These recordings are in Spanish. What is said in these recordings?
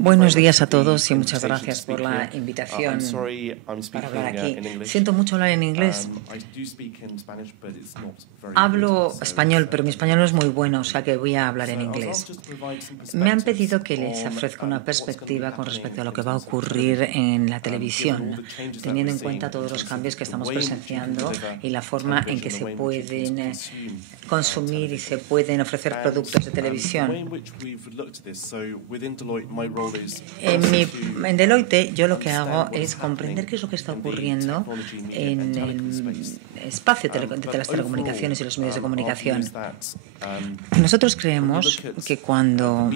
Buenos días a todos y muchas gracias por la invitación para hablar aquí. Siento mucho hablar en inglés. Hablo español, pero mi español no es muy bueno, o sea que voy a hablar en inglés. Me han pedido que les ofrezca una perspectiva con respecto a lo que va a ocurrir en la televisión, teniendo en cuenta todos los cambios que estamos presenciando y la forma en que se pueden consumir y se pueden ofrecer productos de televisión. En Deloitte yo lo que hago es comprender qué es lo que está ocurriendo en el espacio de las telecomunicaciones y los medios de comunicación. Nosotros creemos que cuando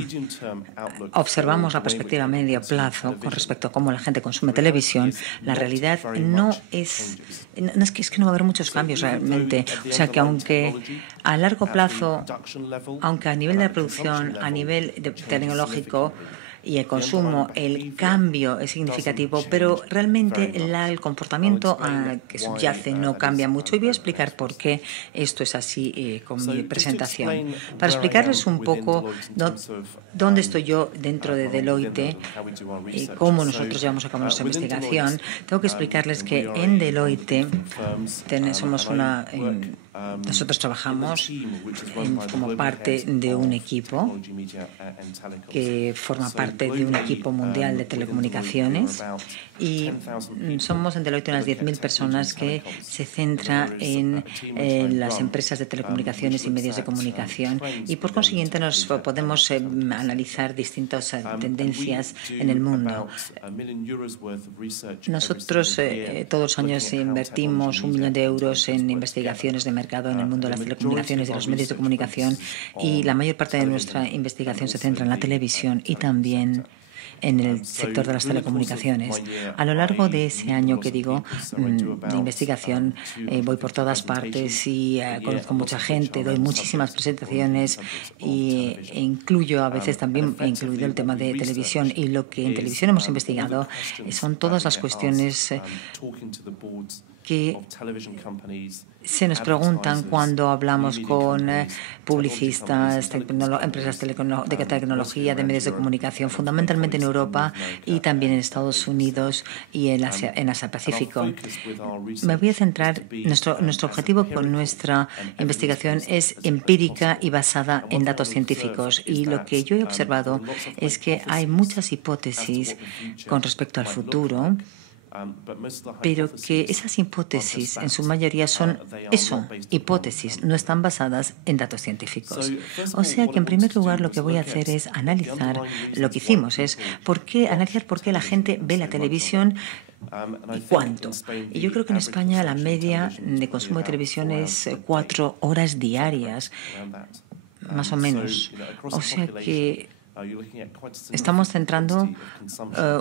observamos la perspectiva a medio plazo con respecto a cómo la gente consume televisión, la realidad no es que no va a haber muchos cambios realmente. O sea que aunque a largo plazo, aunque a nivel de la producción, a nivel tecnológico y el consumo, el cambio es significativo, pero realmente el comportamiento que subyace no cambia mucho. Y voy a explicar por qué esto es así con mi presentación. Para explicarles un poco dónde estoy yo dentro de Deloitte y cómo nosotros llevamos a cabo nuestra investigación, tengo que explicarles que en Deloitte nosotros trabajamos como parte de un equipo que forma parte de un equipo mundial de telecomunicaciones y somos en Deloitte unas 10.000 personas que se centra en las empresas de telecomunicaciones y medios de comunicación y por consiguiente nos podemos analizar distintas tendencias en el mundo. Nosotros todos los años invertimos 1 millón de euros en investigaciones de mercado en el mundo de las telecomunicaciones y los medios de comunicación y la mayor parte de nuestra investigación se centra en la televisión y también en el sector de las telecomunicaciones. A lo largo de ese año que digo de investigación voy por todas partes y conozco mucha gente, doy muchísimas presentaciones e incluyo a veces también incluido el tema de televisión y lo que en televisión hemos investigado son todas las cuestiones que se nos preguntan cuando hablamos con publicistas, empresas de tecnología, de medios de comunicación, fundamentalmente en Europa y también en Estados Unidos y en Asia-Pacífico. Me voy a centrar, nuestro objetivo con nuestra investigación es empírica y basada en datos científicos y lo que yo he observado es que hay muchas hipótesis con respecto al futuro, pero que esas hipótesis en su mayoría son hipótesis, no están basadas en datos científicos. O sea que en primer lugar lo que voy a hacer es analizar lo que hicimos, analizar por qué la gente ve la televisión y cuánto. Y yo creo que en España la media de consumo de televisión es 4 horas diarias, más o menos. O sea que estamos centrando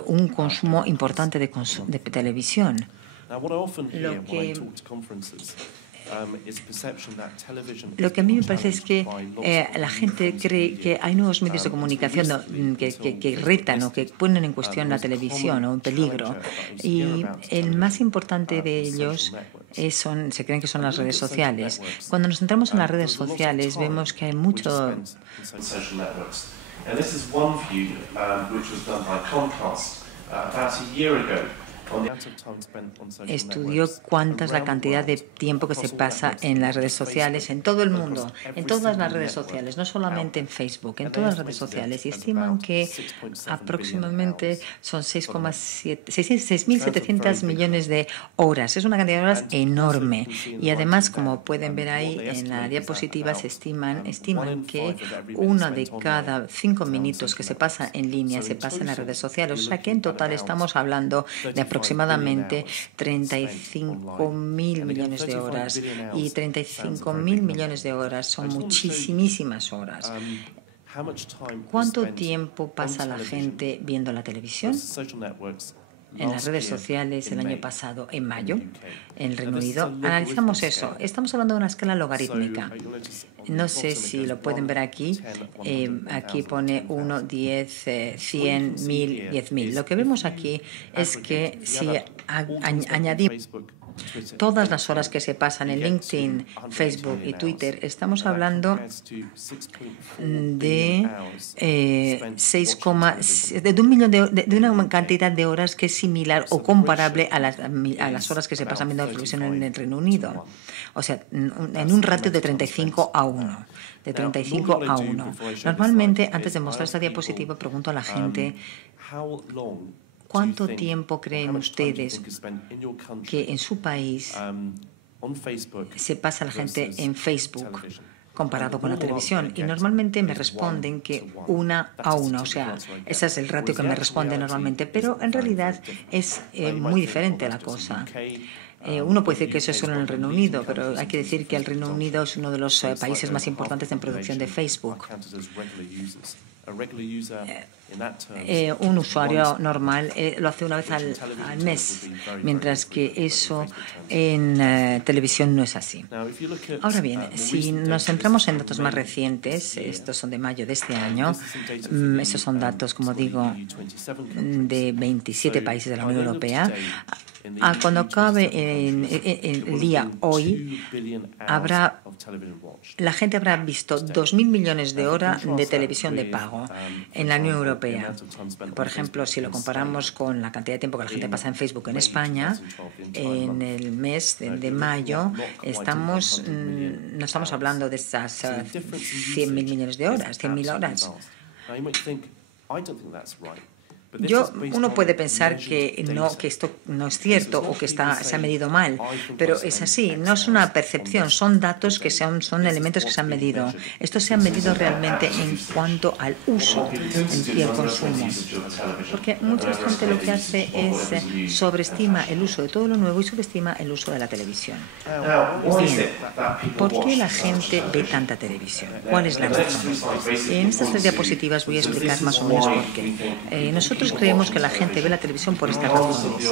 un consumo importante de televisión. Lo que a mí me parece es que la gente cree que hay nuevos medios de comunicación que retan o que ponen en cuestión la televisión o en peligro. Y el más importante de ellos se creen que son las redes sociales. Cuando nos centramos en las redes sociales vemos que hay mucho. And this is one view which was done by Comcast about a year ago. Estudió cuánta es la cantidad de tiempo que se pasa en las redes sociales en todo el mundo, en todas las redes sociales, no solamente en Facebook, en todas las redes sociales, y estiman que aproximadamente son 6.700 millones de horas. Es una cantidad de horas enorme y además, como pueden ver ahí en la diapositiva, estiman que 1 de cada 5 minutos que se pasa en línea se pasa en las redes sociales, o sea que en total estamos hablando de aproximadamente 35.000 millones de horas y 35.000 millones de horas son muchísimas horas. ¿Cuánto tiempo pasa la gente viendo la televisión? En las redes sociales el año pasado, en mayo, en el Reino Unido, analizamos eso. Estamos hablando de una escala logarítmica. No sé si lo pueden ver aquí. Aquí pone 1, 10, 100, 1000, 10.000. Lo que vemos aquí es que si añadimos todas las horas que se pasan en LinkedIn, Facebook y Twitter, estamos hablando de 1 millón de una cantidad de horas que es similar o comparable a las horas que se pasan viendo televisión en el Reino Unido. O sea, en un ratio de 35 a 1. De 35 a 1. Normalmente, antes de mostrar esta diapositiva, pregunto a la gente: ¿cuánto tiempo creen ustedes que en su país se pasa la gente en Facebook comparado con la televisión? Y normalmente me responden que 1 a 1, o sea, ese es el ratio que me responde normalmente, pero en realidad es muy diferente la cosa. Uno puede decir que eso es solo en el Reino Unido, pero hay que decir que el Reino Unido es uno de los países más importantes en producción de Facebook. Un usuario normal lo hace una vez al mes, mientras que eso en televisión no es así. Ahora bien, si nos centramos en datos más recientes, estos son de mayo de este año, estos son datos, como digo, de 27 países de la Unión Europea. Cuando acabe el día hoy, la gente habrá visto 2.000 millones de horas de televisión de pago en la Unión Europea. Por ejemplo, si lo comparamos con la cantidad de tiempo que la gente pasa en Facebook en España, en el mes de mayo no estamos hablando de esas 100.000 millones de horas, 100.000 horas. Uno puede pensar que esto no es cierto o que se ha medido mal, pero es así, no es una percepción, son datos que son elementos que se han medido. Esto se ha medido realmente en cuanto al uso y el consumo. Porque mucha gente lo que hace es sobreestima el uso de todo lo nuevo y subestima el uso de la televisión. Bien, ¿por qué la gente ve tanta televisión? ¿Cuál es la razón? En estas 3 diapositivas voy a explicar más o menos por qué. Nosotros creemos que la gente ve la televisión por estas razones,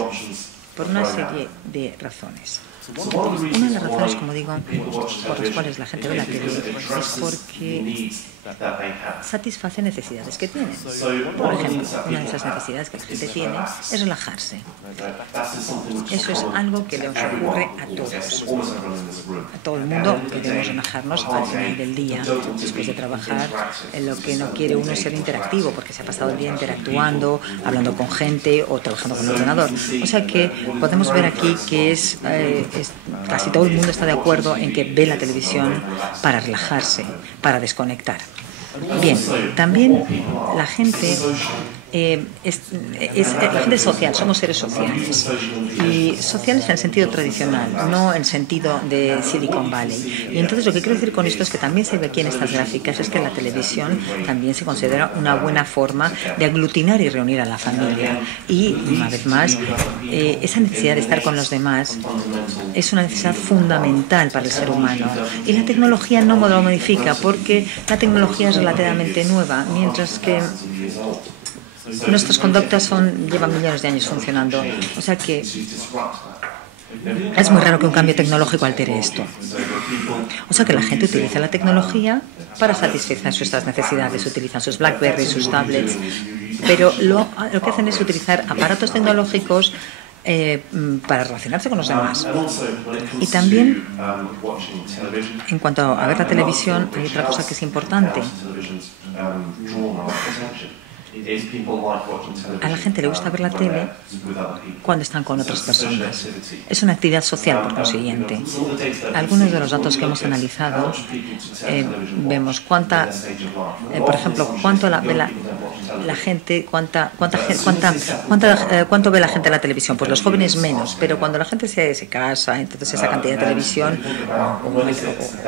por una serie de razones. Una de las razones, como digo, por las cuales la gente ve la tele es porque satisface necesidades que tienen. Por ejemplo, una de esas necesidades que la gente tiene es relajarse. Eso es algo que les ocurre a todos. A todo el mundo queremos relajarnos al final del día, después de trabajar. Lo que no quiere uno es ser interactivo, porque se ha pasado el día interactuando, hablando con gente o trabajando con el ordenador. O sea que podemos ver aquí que casi todo el mundo está de acuerdo en que ve la televisión para relajarse, para desconectar. Bien, también la gente la gente es social, somos seres sociales. Y sociales en el sentido tradicional, no en el sentido de Silicon Valley. Y entonces lo que quiero decir con esto es que también se ve aquí en estas gráficas es que la televisión también se considera una buena forma de aglutinar y reunir a la familia. Y, una vez más, esa necesidad de estar con los demás es una necesidad fundamental para el ser humano. Y la tecnología no lo modifica porque la tecnología es relativamente nueva, mientras que nuestras conductas llevan millones de años funcionando. O sea que es muy raro que un cambio tecnológico altere esto. O sea que la gente utiliza la tecnología para satisfacer sus necesidades. Utilizan sus BlackBerry, sus tablets. Pero lo que hacen es utilizar aparatos tecnológicos para relacionarse con los demás. Y también, en cuanto a ver la televisión, hay otra cosa que es importante. A la gente le gusta ver la tele cuando están con otras personas. Es una actividad social, por consiguiente. Algunos de los datos que hemos analizado, vemos por ejemplo, cuánto ve la gente, cuánto ve la gente en la televisión. Pues los jóvenes menos, pero cuando la gente se casa, entonces esa cantidad de televisión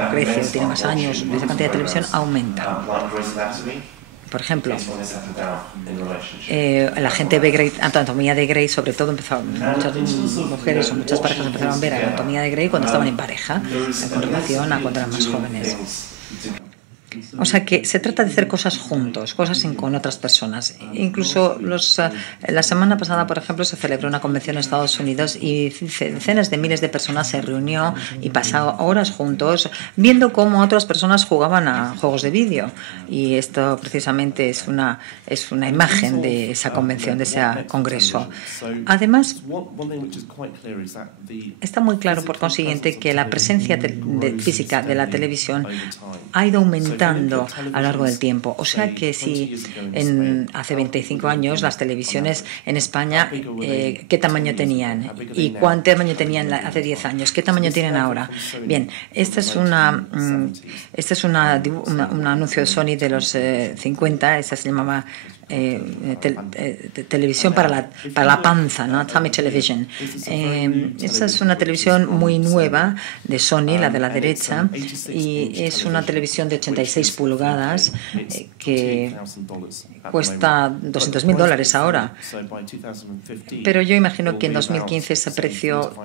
crece, tiene más años, esa cantidad de televisión aumenta. Por ejemplo, la gente ve Anatomía de Grey, sobre todo muchas mujeres o muchas parejas empezaron a ver Anatomía de Grey cuando estaban en pareja, con relación a cuando eran más jóvenes. O sea que se trata de hacer cosas juntos, cosas con otras personas. Incluso la semana pasada, por ejemplo, se celebró una convención en Estados Unidos y decenas de miles de personas se reunió y pasaron horas juntos viendo cómo otras personas jugaban a juegos de vídeo. Y esto precisamente es una imagen de esa convención, de ese congreso. Además, está muy claro, por consiguiente, que la presencia física de la televisión ha ido aumentando a lo largo del tiempo. O sea que si hace 25 años las televisiones en España, ¿qué tamaño tenían? ¿Y cuánto tamaño tenían hace 10 años? ¿Qué tamaño tienen ahora? Bien, este es un anuncio de Sony de los 50, esa se llamaba televisión para la panza, ¿no? Tummy Television. Esa es una televisión muy nueva de Sony, la de la derecha, y es una televisión de 86 pulgadas que cuesta $200,000 ahora. Pero yo imagino que en 2015 ese precio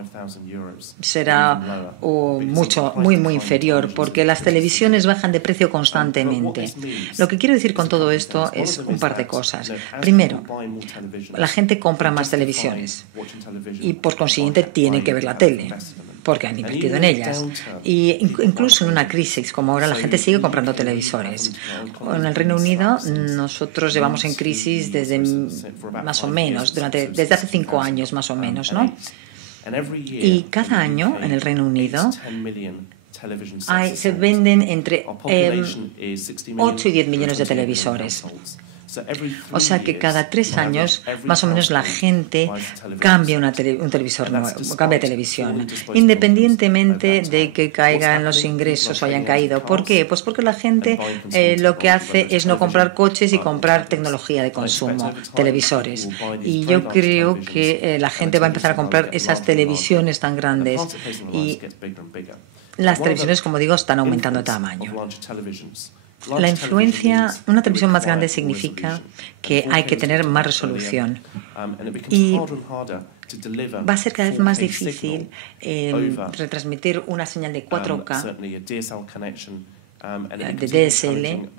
será muy inferior, porque las televisiones bajan de precio constantemente. Lo que quiero decir con todo esto es un par de cosas. Primero, la gente compra más televisiones y por consiguiente tienen que ver la tele porque han invertido en ellas. Y incluso en una crisis como ahora la gente sigue comprando televisores. En el Reino Unido nosotros llevamos en crisis desde más o menos, desde hace 5 años más o menos, ¿no? Y cada año en el Reino Unido se venden entre 8 y 10 millones de televisores. O sea que cada 3 años, más o menos, la gente cambia un televisor nuevo, cambia de televisión, independientemente de que caigan los ingresos o hayan caído. ¿Por qué? Pues porque la gente lo que hace es no comprar coches y comprar tecnología de consumo, televisores. Y yo creo que la gente va a empezar a comprar esas televisiones tan grandes. Y las televisiones, como digo, están aumentando de tamaño. La influencia, una televisión más grande significa que hay que tener más resolución y va a ser cada vez más difícil retransmitir una señal de 4K, de DSL,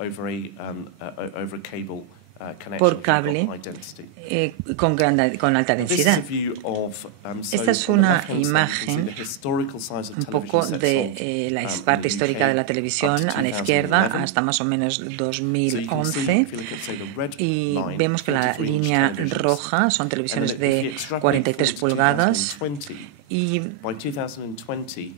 por cable con alta densidad. Esta es una imagen un poco de la parte histórica de la televisión a la izquierda hasta más o menos 2011 y vemos que la línea roja son televisiones de 43 pulgadas y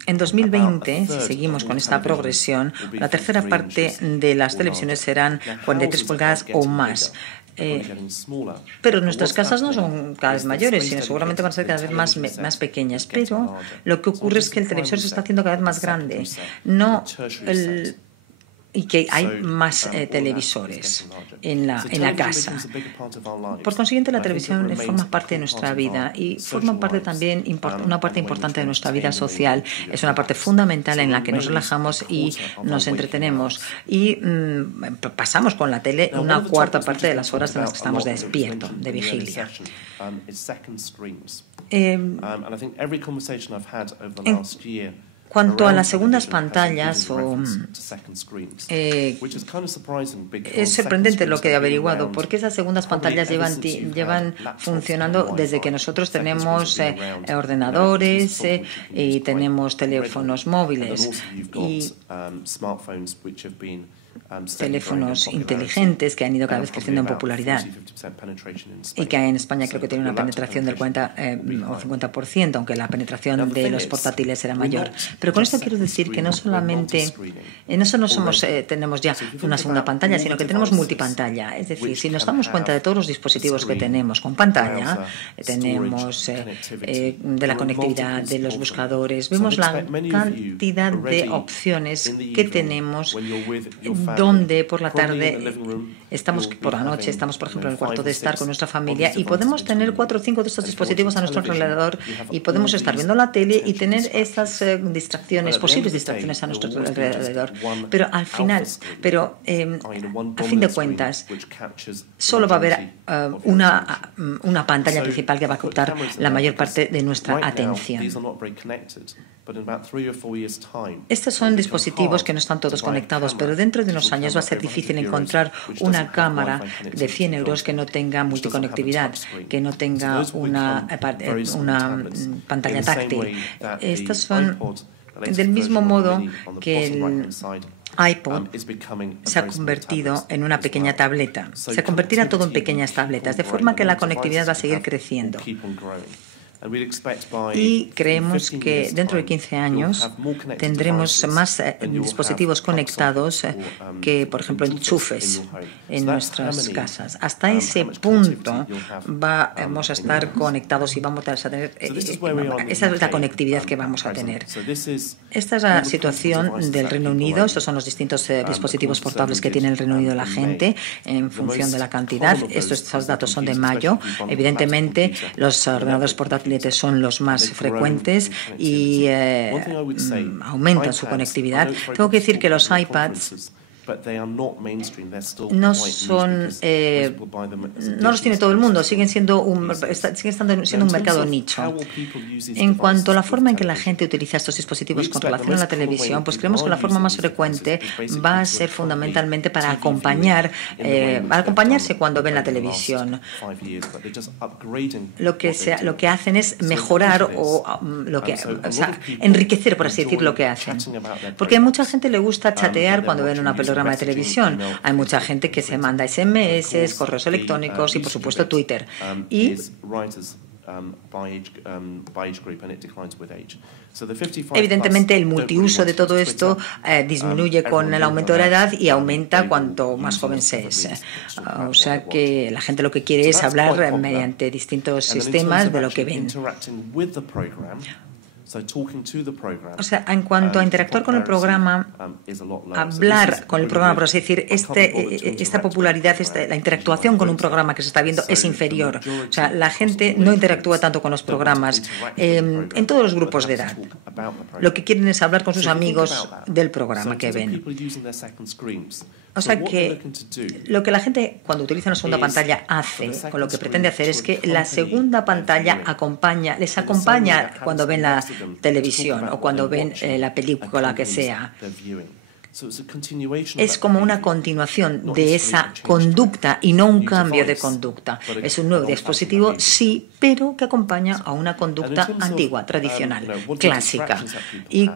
en 2020, si seguimos con esta progresión, la tercera parte de las televisiones serán 43 pulgadas o más. Pero nuestras casas no son cada vez mayores, sino seguramente van a ser cada vez más pequeñas. Pero lo que ocurre es que el televisor se está haciendo cada vez más grande. Y que hay más televisores en la casa. Por consiguiente, la televisión forma parte de nuestra vida y forma parte también una parte importante de nuestra vida social. Es una parte fundamental en la que nos relajamos y nos entretenemos. Y pasamos con la tele una cuarta parte de las horas en las que estamos despiertos, de vigilia. Cuanto a las segundas pantallas, es sorprendente lo que he averiguado, porque esas segundas pantallas llevan funcionando desde que nosotros tenemos ordenadores y tenemos teléfonos móviles y teléfonos inteligentes que han ido cada vez creciendo en popularidad y que en España creo que tiene una penetración del 40 o 50%, aunque la penetración de los portátiles era mayor. Pero con esto quiero decir que no solamente tenemos ya una segunda pantalla, sino que tenemos multipantalla. Es decir, si nos damos cuenta de todos los dispositivos que tenemos con pantalla, tenemos de la conectividad, de los buscadores, vemos la cantidad de opciones que tenemos donde por la tarde Estamos por la noche, estamos por ejemplo en el cuarto de estar con nuestra familia y podemos tener 4 o 5 de estos dispositivos a nuestro alrededor y podemos estar viendo la tele y tener estas distracciones, posibles distracciones a nuestro alrededor. Pero al final, a fin de cuentas, solo va a haber una pantalla principal que va a captar la mayor parte de nuestra atención. Estos son dispositivos que no están todos conectados, pero dentro de unos años va a ser difícil encontrar una cámara de 100 euros que no tenga multiconectividad, que no tenga una pantalla táctil. Estas son del mismo modo que el iPod se ha convertido en una pequeña tableta. Se convertirá todo en pequeñas tabletas, de forma que la conectividad va a seguir creciendo. Y creemos que dentro de 15 años tendremos más dispositivos conectados que, por ejemplo, enchufes en nuestras casas. Hasta ese punto vamos a estar conectados y vamos a tener esa es la conectividad que vamos a tener. Esta es la situación del Reino Unido. Estos son los distintos dispositivos portables que tiene el Reino Unido la gente en función de la cantidad. Estos datos son de mayo. Evidentemente, los ordenadores portátiles son los más frecuentes y aumentan su conectividad. Tengo que decir que los iPads no los tiene todo el mundo, siguen siendo un mercado nicho. En cuanto a la forma en que la gente utiliza estos dispositivos con relación a la televisión, pues creemos que la forma más frecuente va a ser fundamentalmente para acompañarse cuando ven la televisión. Lo que hacen es mejorar enriquecer, por así decir, lo que hacen. Porque a mucha gente le gusta chatear cuando ven una programa de televisión. Hay mucha gente que se manda SMS, correos electrónicos y, por supuesto, Twitter. Y evidentemente el multiuso de todo esto disminuye con el aumento de la edad y aumenta cuanto más joven se es. O sea que la gente lo que quiere es hablar mediante distintos sistemas de lo que ven. O sea, en cuanto a interactuar con el programa, hablar con el programa, por así decir, esta popularidad, la interactuación con un programa que se está viendo es inferior. O sea, la gente no interactúa tanto con los programas en todos los grupos de edad. Lo que quieren es hablar con sus amigos del programa que ven. O sea que lo que la gente cuando utiliza una segunda pantalla hace, o lo que pretende hacer, es que la segunda pantalla les acompaña cuando ven la televisión o cuando ven la película que sea. Es como una continuación de esa conducta y no un cambio de conducta. Es un nuevo dispositivo, sí, pero que acompaña a una conducta antigua, tradicional, clásica. ¿Y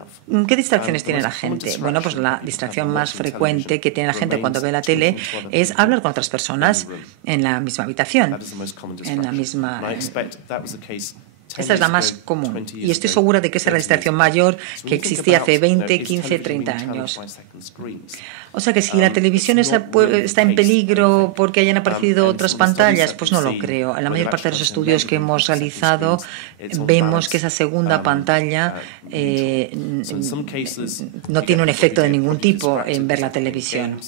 qué distracciones tiene la gente? Bueno, pues la distracción más frecuente que tiene la gente cuando ve la tele es hablar con otras personas en la misma habitación, en la misma... Esta es la más común y estoy segura de que esa es la distracción mayor que existía hace 20, 15, 30 años. O sea que si la televisión está en peligro porque hayan aparecido otras pantallas, pues no lo creo. En la mayor parte de los estudios que hemos realizado vemos que esa segunda pantalla no tiene un efecto de ningún tipo en ver la televisión.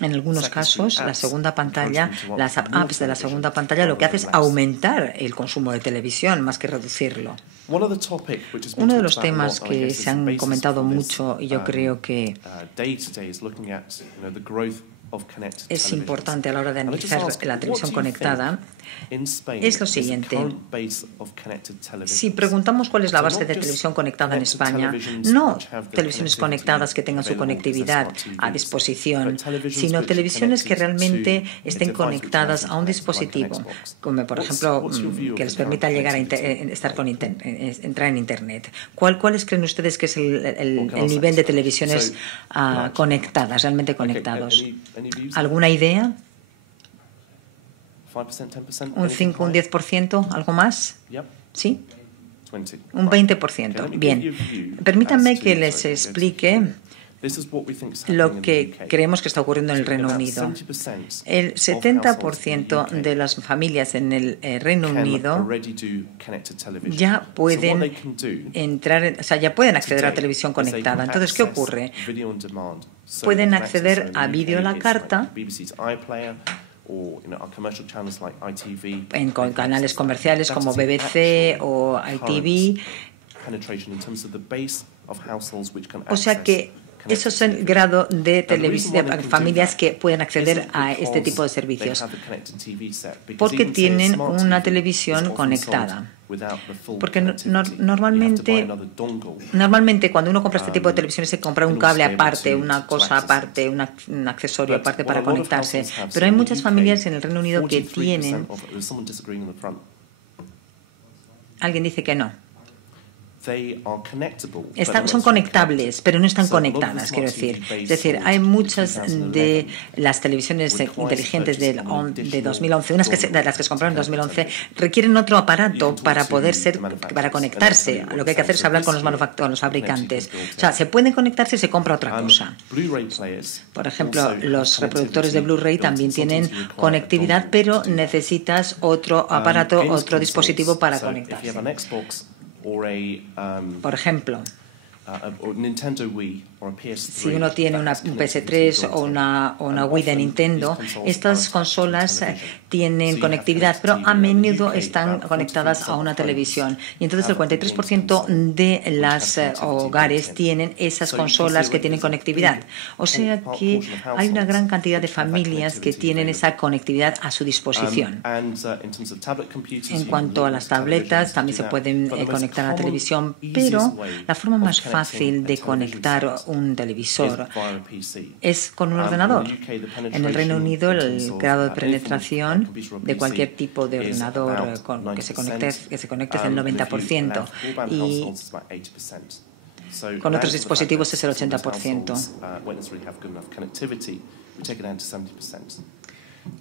En algunos casos, la segunda pantalla, las apps de la segunda pantalla, lo que hace es aumentar el consumo de televisión más que reducirlo. Uno de los temas que se han comentado mucho y yo creo que es importante a la hora de analizar la televisión conectada es lo siguiente. Si preguntamos cuál es la base de televisión conectada en España, no televisiones conectadas que tengan su conectividad a disposición, sino televisiones que realmente estén conectadas a un dispositivo, como por ejemplo que les permita llegar a entrar en Internet. ¿Cuáles creen ustedes que es el nivel de televisiones conectadas, realmente conectados? ¿Alguna idea? ¿Un 5, un 10%? ¿Algo más? ¿Sí? Un 20%. Bien. Permítanme que les explique lo que creemos que está ocurriendo en el Reino Unido. El 70% de las familias en el Reino Unido ya pueden ya pueden acceder a televisión conectada. Entonces, ¿qué ocurre? pueden acceder a vídeo a la carta en canales comerciales como BBC o ITV. O sea que eso es el grado de familias que pueden acceder a este tipo de servicios, porque tienen una televisión conectada. Porque normalmente cuando uno compra este tipo de televisiones se compra un cable aparte, una cosa aparte, un accesorio aparte para conectarse. Pero hay muchas familias en el Reino Unido que tienen... Alguien dice que no. Son conectables, pero no están conectadas, quiero decir. Es decir, hay muchas de las televisiones inteligentes de 2011, unas de las que se compraron en 2011, requieren otro aparato para conectarse. Lo que hay que hacer es hablar con los fabricantes. O sea, se pueden conectarse y se compra otra cosa. Por ejemplo, los reproductores de Blu-ray también tienen conectividad, pero necesitas otro aparato, otro dispositivo para conectarse. Por ejemplo, si uno tiene una PS3 o una Wii de Nintendo, estas consolas tienen conectividad, pero a menudo están conectadas a una televisión. Y entonces el 43% de los hogares tienen esas consolas que tienen conectividad. O sea que hay una gran cantidad de familias que tienen esa conectividad a su disposición. En cuanto a las tabletas, también se pueden conectar a la televisión, pero la forma más fácil de conectar un televisor es con un ordenador. En el Reino Unido, el grado de penetración de cualquier tipo de ordenador que se conecte es el 90%, y con otros dispositivos es el 80%.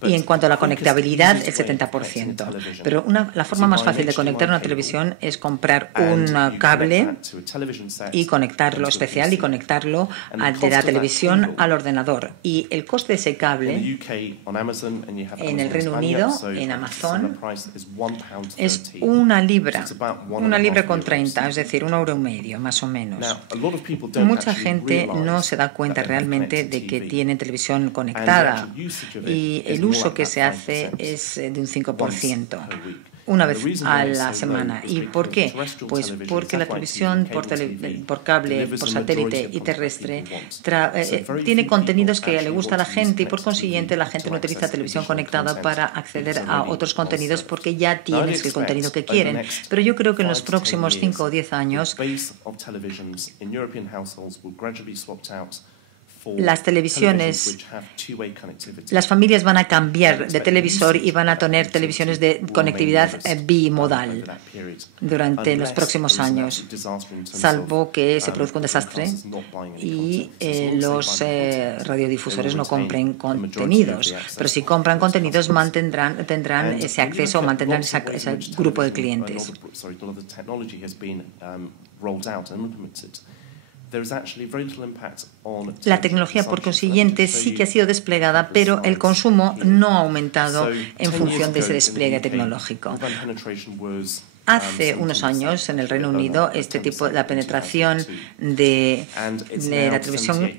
Y en cuanto a la conectabilidad, el 70%. Pero la forma más fácil de conectar una televisión es comprar un cable y conectarlo especial y conectarlo de la televisión al ordenador. Y el coste de ese cable en el Reino Unido, en Amazon, es una libra con 30, es decir, €1,50, más o menos. Mucha gente no se da cuenta realmente de que tienen televisión conectada, y el uso que se hace es de un 5%, una vez a la semana. ¿Y por qué? Pues porque la televisión por cable, por satélite y terrestre tiene contenidos que le gusta a la gente, y por consiguiente la gente no utiliza televisión conectada para acceder a otros contenidos porque ya tienes el contenido que quieren. Pero yo creo que en los próximos 5 o 10 años las televisiones, las familias van a cambiar de televisor y van a tener televisiones de conectividad bimodal durante los próximos años, salvo que se produzca un desastre y los radiodifusores no compren contenidos. Pero si compran contenidos, tendrán ese acceso o mantendrán ese grupo de clientes. La tecnología, por consiguiente, sí que ha sido desplegada, pero el consumo no ha aumentado en función de ese despliegue tecnológico. Hace unos años, en el Reino Unido, la penetración de la televisión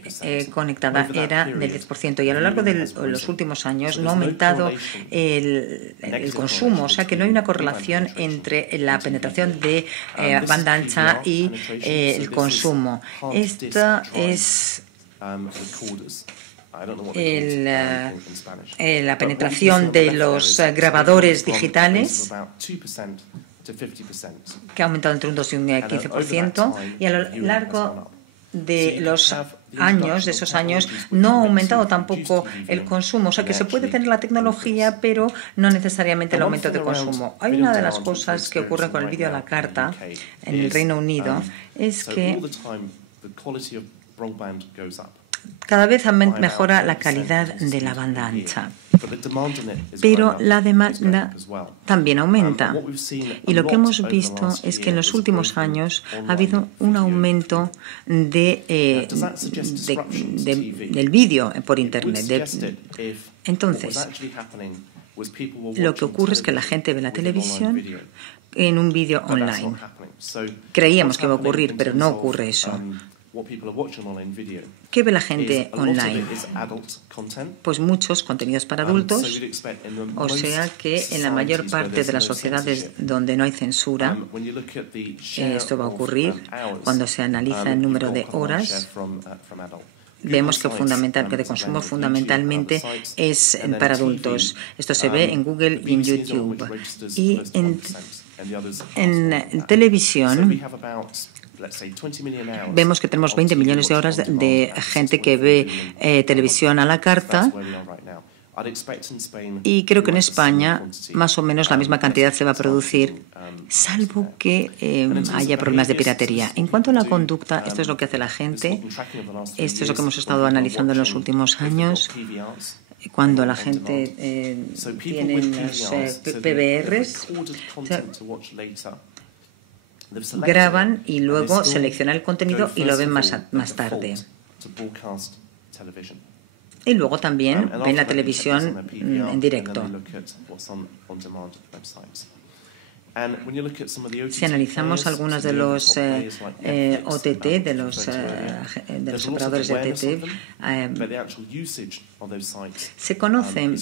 conectada era del 10%, y a lo largo de los últimos años no ha aumentado el consumo, o sea que no hay una correlación entre la penetración de banda ancha y el consumo. Esta es la penetración de los grabadores digitales, que ha aumentado entre un 2 y un 15%, y a lo largo de esos años, no ha aumentado tampoco el consumo. O sea que se puede tener la tecnología, pero no necesariamente el aumento de consumo. Hay una de las cosas que ocurre con el vídeo a la carta en el Reino Unido, es que cada vez mejora la calidad de la banda ancha, pero la demanda también aumenta. Y lo que hemos visto es que en los últimos años ha habido un aumento del vídeo por Internet. Entonces, lo que ocurre es que la gente ve la televisión en un vídeo online. Creíamos que iba a ocurrir, pero no ocurre eso. ¿Qué ve la gente online? Pues muchos contenidos para adultos, o sea que en la mayor parte de las sociedades donde no hay censura, esto va a ocurrir cuando se analiza el número de horas. Vemos que de consumo fundamentalmente es para adultos. Esto se ve en Google y en YouTube. Y en televisión vemos que tenemos 20 millones de horas de gente que ve televisión a la carta. Y creo que en España más o menos la misma cantidad se va a producir, salvo que haya problemas de piratería. En cuanto a la conducta, esto es lo que hace la gente, esto es lo que hemos estado analizando en los últimos años. Cuando la gente tiene los PVRs, graban y luego seleccionan el contenido y lo ven más tarde. Y luego también ven la televisión en directo. Si analizamos algunos de los OTT, de los operadores de OTT, se conocen,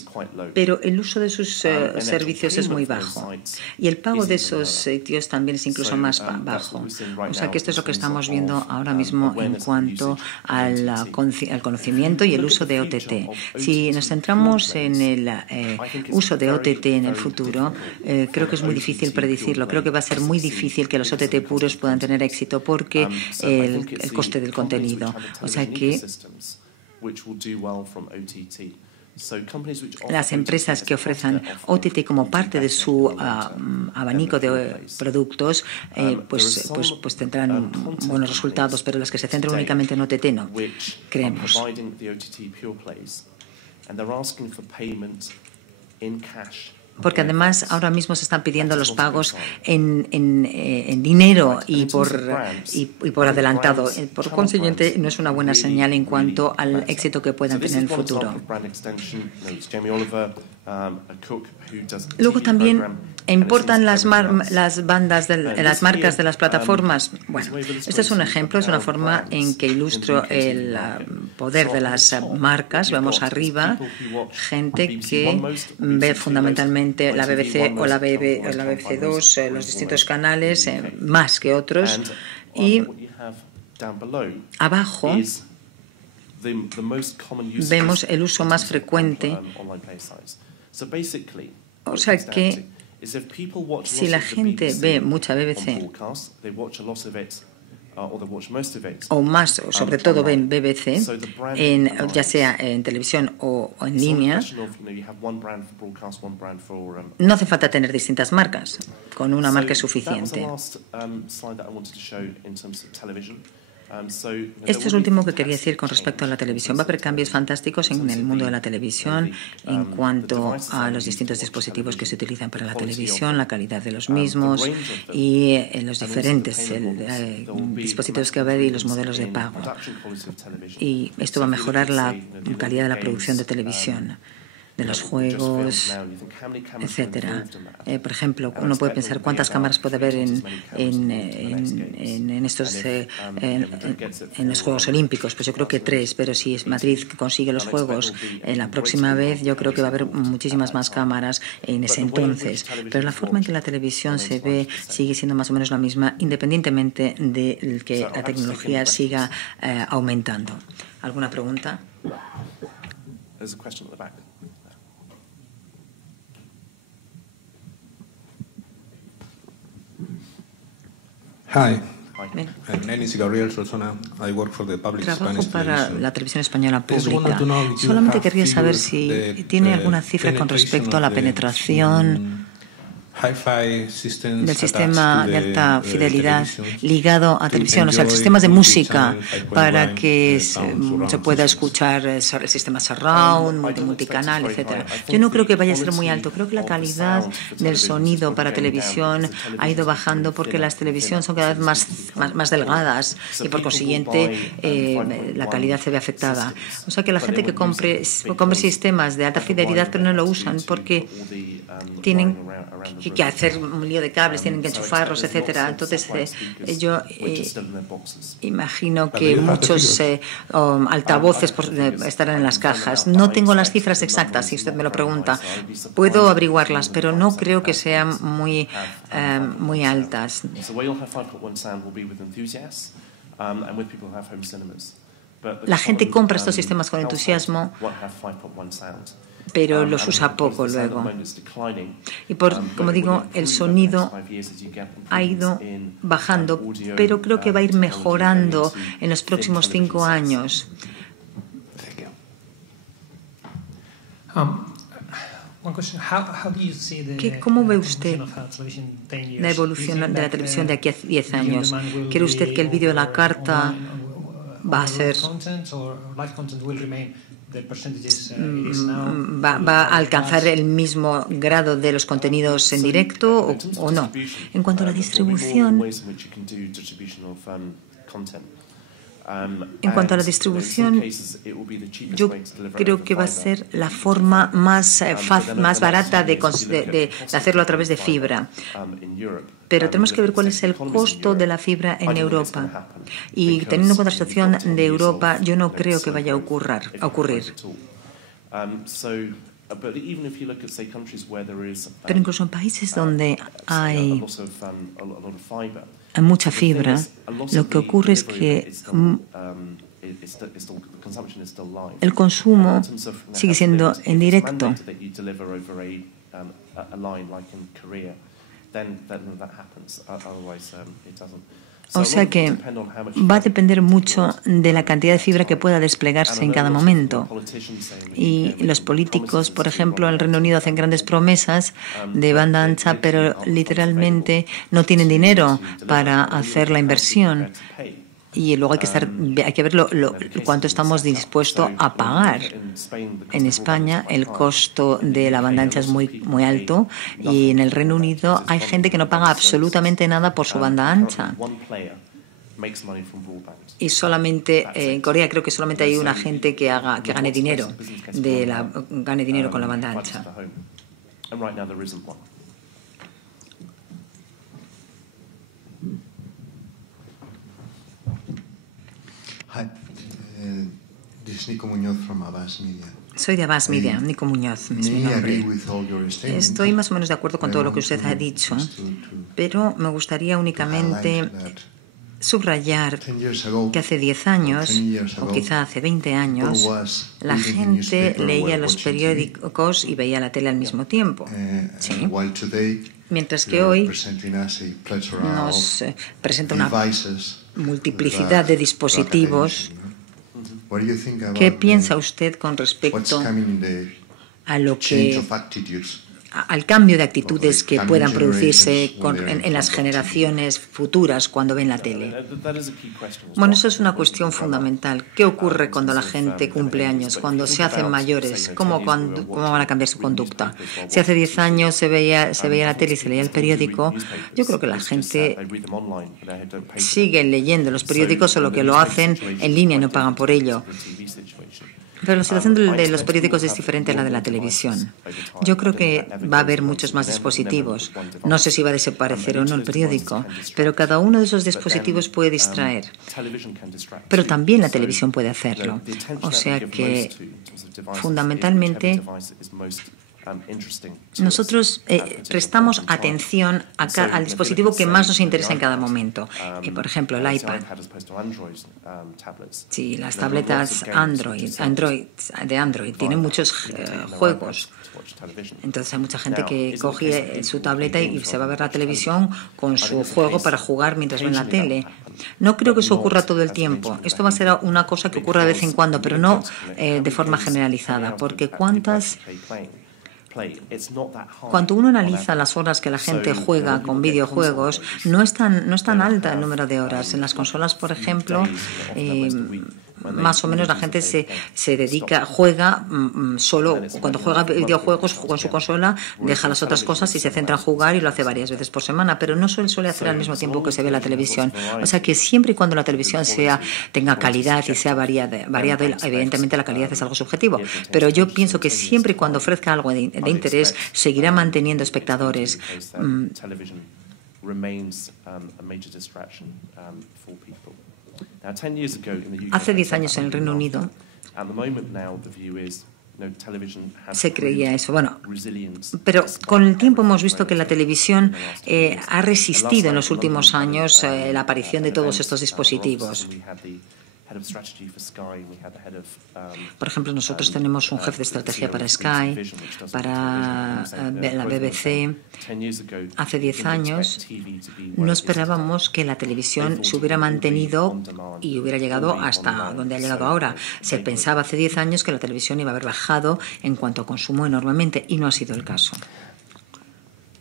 pero el uso de sus servicios es muy bajo. Y el pago de esos sitios también es incluso más bajo. O sea que esto es lo que estamos viendo ahora mismo en cuanto al conocimiento y el uso de OTT. Si nos centramos en el uso de OTT en el futuro, creo que es muy difícil predecirlo. Creo que va a ser muy difícil que los OTT puros puedan tener éxito porque el coste del contenido. O sea que las empresas que ofrezcan OTT como parte de su abanico de productos pues tendrán buenos resultados, pero las que se centran únicamente en OTT no, creemos. Porque además ahora mismo se están pidiendo los pagos en dinero y por adelantado. Por consiguiente, no es una buena señal en cuanto al éxito que puedan tener en el futuro. Luego también ¿importan las marcas de las plataformas? Bueno, este es un ejemplo, es una forma en que ilustro el poder de las marcas. Vemos arriba gente que ve fundamentalmente la BBC o la BBC 2, los distintos canales, más que otros. Y abajo vemos el uso más frecuente. O sea que si la gente ve mucha BBC o más, o sobre todo ven BBC, ya sea en televisión o en línea, no hace falta tener distintas marcas, con una marca es suficiente. Esto es lo último que quería decir con respecto a la televisión. Va a haber cambios fantásticos en el mundo de la televisión en cuanto a los distintos dispositivos que se utilizan para la televisión, la calidad de los mismos y los diferentes dispositivos que va a haber y los modelos de pago. Y esto va a mejorar la calidad de la producción de televisión, de los juegos, etcétera. Por ejemplo, uno puede pensar cuántas cámaras puede haber en los Juegos Olímpicos. Pues yo creo que 3, pero si es Madrid que consigue los Juegos la próxima vez, yo creo que va a haber muchísimas más cámaras en ese entonces. Pero la forma en que la televisión se ve sigue siendo más o menos la misma, independientemente de que la tecnología siga aumentando. ¿Alguna pregunta? Hi. My name is Gabriel Solsona. I work for the public Trabajo para la televisión española pública. Solamente querría saber si tiene alguna cifra con respecto a la penetración del sistema de alta fidelidad ligado a televisión, o sea, sistemas de música para que se pueda escuchar el sistema surround, multicanal, etc. Yo no creo que vaya a ser muy alto. Creo que la calidad del sonido para televisión ha ido bajando porque las televisiones son cada vez más delgadas y por consiguiente la calidad se ve afectada. O sea que la gente que compre sistemas de alta fidelidad pero no lo usan porque tienen que hacer un lío de cables, tienen que enchufarlos, etcétera. Entonces, yo imagino que muchos altavoces estarán en las cajas. No tengo las cifras exactas, si usted me lo pregunta. Puedo averiguarlas, pero no creo que sean muy altas. La gente compra estos sistemas con entusiasmo, pero los usa poco luego. Y como digo, el sonido ha ido bajando, pero creo que va a ir mejorando en los próximos 5 años. ¿Cómo ve usted la evolución de la televisión de aquí a 10 años? ¿Cree usted que el vídeo de la carta va a alcanzar el mismo grado de los contenidos en directo o no? En cuanto a la distribución, yo creo que va a ser la forma más barata de hacerlo a través de fibra. Pero tenemos que ver cuál es el costo de la fibra en Europa. Y teniendo en cuenta la situación de Europa, yo no creo que vaya a ocurrir. Pero incluso en países donde hay mucha fibra, lo que ocurre es que el consumo sigue siendo en directo. O sea que va a depender mucho de la cantidad de fibra que pueda desplegarse en cada momento. Y los políticos, por ejemplo, en el Reino Unido hacen grandes promesas de banda ancha, pero literalmente no tienen dinero para hacer la inversión. Y luego hay que ver cuánto estamos dispuestos a pagar. En España el costo de la banda ancha es muy alto y en el Reino Unido hay gente que no paga absolutamente nada por su banda ancha. Y solamente en Corea creo que solamente hay una gente que gane dinero con la banda ancha. Hi, this is Nico Muñoz from Abbas Media. Soy de Abbas Media, Nico Muñoz es mi nombre. Estoy más o menos de acuerdo con todo lo que usted ha dicho, pero me gustaría únicamente subrayar que hace 10 años, o quizá hace 20 años, la gente leía los periódicos y veía la tele al mismo tiempo. Sí. Mientras que hoy nos presenta una multiplicidad de dispositivos. ¿Qué piensa usted con respecto a al cambio de actitudes que puedan producirse en las generaciones futuras cuando ven la tele? Bueno, eso es una cuestión fundamental. ¿Qué ocurre cuando la gente cumple años, cuando se hacen mayores? ¿Cómo van a cambiar su conducta? Si hace 10 años se veía la tele y se leía el periódico, yo creo que la gente sigue leyendo los periódicos, solo que lo hacen en línea y no pagan por ello. Pero la situación de los periódicos es diferente a la de la televisión. Yo creo que va a haber muchos más dispositivos. No sé si va a desaparecer o no el periódico, pero cada uno de esos dispositivos puede distraer. Pero también la televisión puede hacerlo. O sea que, fundamentalmente, nosotros prestamos atención al dispositivo que más nos interesa en cada momento. Por ejemplo, el iPad. Sí, las tabletas de Android tienen muchos juegos. Entonces hay mucha gente que coge su tableta y se va a ver la televisión con su juego para jugar mientras ven la tele. No creo que eso ocurra todo el tiempo. Esto va a ser una cosa que ocurra de vez en cuando, pero no de forma generalizada, porque cuando uno analiza las horas que la gente juega con videojuegos, no es tan alta el número de horas. En las consolas, por ejemplo, más o menos la gente se juega solo, cuando juega videojuegos con su consola, deja las otras cosas y se centra en jugar y lo hace varias veces por semana, pero no suele hacer al mismo tiempo que se ve la televisión. O sea que siempre y cuando la televisión tenga calidad y sea variada, evidentemente la calidad es algo subjetivo, pero yo pienso que siempre y cuando ofrezca algo de interés, seguirá manteniendo espectadores. Hace 10 años en el Reino Unido se creía eso. Bueno, pero con el tiempo hemos visto que la televisión ha resistido en los últimos años la aparición de todos estos dispositivos. Por ejemplo, nosotros tenemos un jefe de estrategia para Sky, para la BBC. Hace 10 años no esperábamos que la televisión se hubiera mantenido y hubiera llegado hasta donde ha llegado ahora. Se pensaba hace 10 años que la televisión iba a haber bajado en cuanto a consumo enormemente y no ha sido el caso.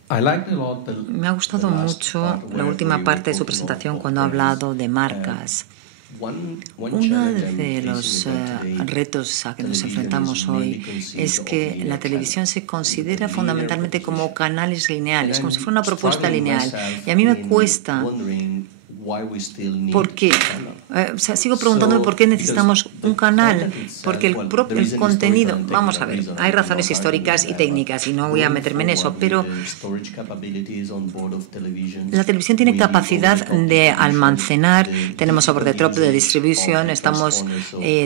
Me ha gustado mucho la última parte de su presentación cuando ha hablado de marcas. Uno de los retos a que nos enfrentamos hoy es que la televisión se considera fundamentalmente como canales lineales, como si fuera una propuesta lineal. Y a mí me cuesta. ¿Por qué? Sigo preguntándome por qué necesitamos un canal, porque el contenido, vamos a ver, hay razones históricas y técnicas y no voy a meterme en eso, pero la televisión tiene capacidad de almacenar, tenemos over the top de distribución, estamos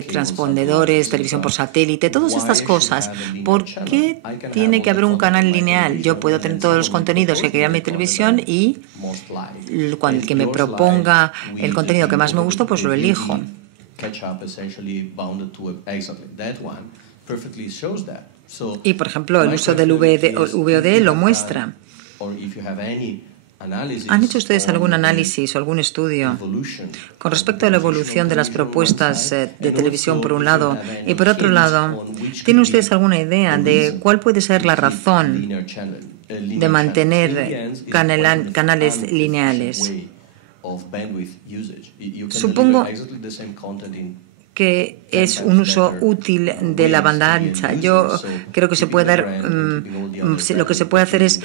transpondedores, televisión por satélite, todas estas cosas. ¿Por qué tiene que haber un canal lineal? Yo puedo tener todos los contenidos que crea mi televisión y cuando el que me proponga el contenido que más me gustó, pues lo elijo. Y, por ejemplo, el uso del VOD lo muestra. ¿Han hecho ustedes algún análisis o algún estudio con respecto a la evolución de las propuestas de televisión, por un lado? Y, por otro lado, ¿tienen ustedes alguna idea de cuál puede ser la razón de mantener canales lineales? Supongo que es un uso útil de la banda ancha. Yo creo que se puede dar, lo que se puede hacer es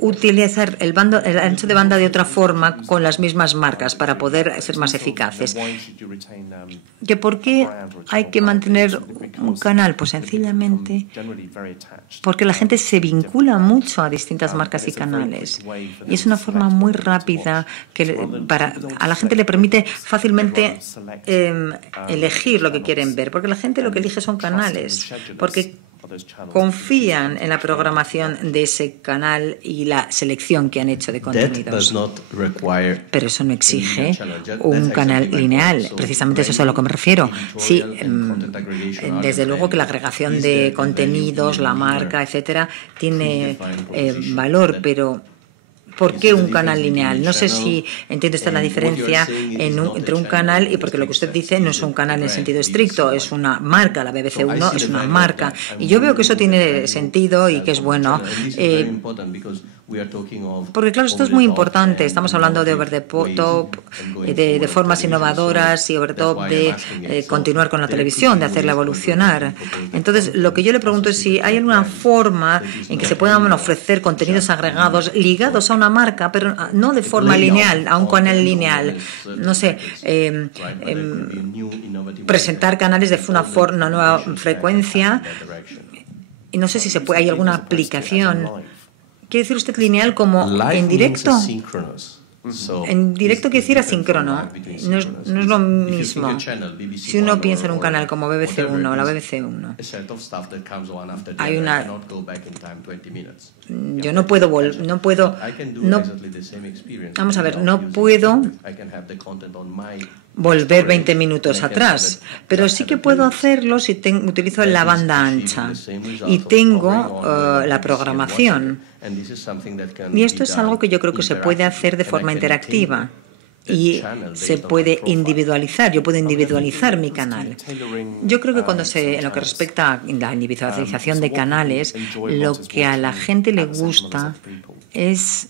utilizar el ancho de banda de otra forma con las mismas marcas para poder ser más eficaces. ¿Que por qué hay que mantener un canal? Pues sencillamente porque la gente se vincula mucho a distintas marcas y canales. Y es una forma muy rápida que a la gente le permite fácilmente elegir lo que quieren ver, porque la gente lo que elige son canales, porque confían en la programación de ese canal y la selección que han hecho de contenidos. Pero eso no exige un canal lineal. Precisamente eso es a lo que me refiero. Sí, desde luego que la agregación de contenidos, la marca, etcétera, tiene valor, pero ¿por qué un canal lineal? No sé si entiende usted la diferencia entre un canal y porque lo que usted dice no es un canal en sentido estricto, es una marca. La BBC 1 es una marca. Y yo veo que eso tiene sentido y que es bueno. Porque claro, esto es muy importante. Estamos hablando de over the top, de formas innovadoras y over the top de continuar con la televisión, de hacerla evolucionar. Entonces, lo que yo le pregunto es si hay alguna forma en que se puedan ofrecer contenidos agregados ligados a una marca, pero no de forma lineal, a un canal lineal. No sé, presentar canales de una nueva frecuencia. Y no sé si hay alguna aplicación. ¿Quiere decir usted lineal como en directo? En directo quiere decir asíncrono. No es lo mismo. Si uno piensa en un canal como BBC 1 o la BBC 1, hay una... Yo no puedo vamos a ver, no puedo volver 20 minutos atrás, pero sí que puedo hacerlo si utilizo la banda ancha y tengo la programación. Y esto es algo que yo creo que se puede hacer de forma interactiva y se puede individualizar. Yo puedo individualizar mi canal. Yo creo que en lo que respecta a la individualización de canales, lo que a la gente le gusta es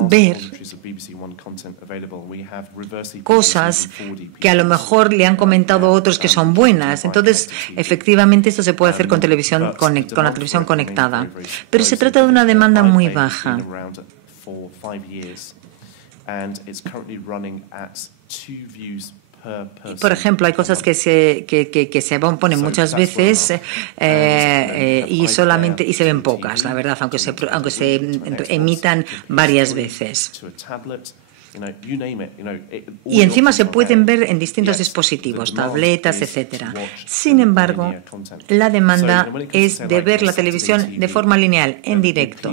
ver cosas que a lo mejor le han comentado otros que son buenas. Entonces, efectivamente, esto se puede hacer con televisión con la televisión conectada. Pero se trata de una demanda muy baja. Por ejemplo, hay cosas que se ponen muchas veces y se ven pocas, la verdad, aunque se emitan varias veces. Y encima se pueden ver en distintos dispositivos, tabletas, etcétera. Sin embargo, la demanda es de ver la televisión de forma lineal, en directo.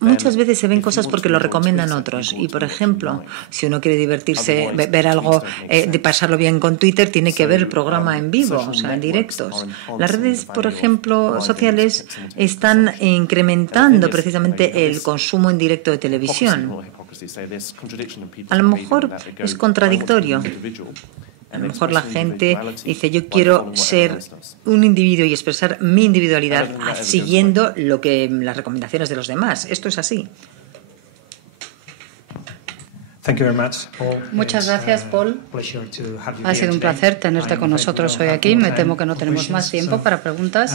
Muchas veces se ven cosas porque lo recomiendan otros. Y, por ejemplo, si uno quiere divertirse, ver algo, de pasarlo bien con Twitter, tiene que ver el programa en vivo, o sea, en directos. Las redes, por ejemplo, sociales, están incrementando precisamente el consumo en directo de televisión. A lo mejor es contradictorio. A lo mejor la gente dice, yo quiero ser un individuo y expresar mi individualidad siguiendo las recomendaciones de los demás. Esto es así. Muchas gracias, Paul. Ha sido un placer tenerte con nosotros hoy aquí. Me temo que no tenemos más tiempo para preguntas.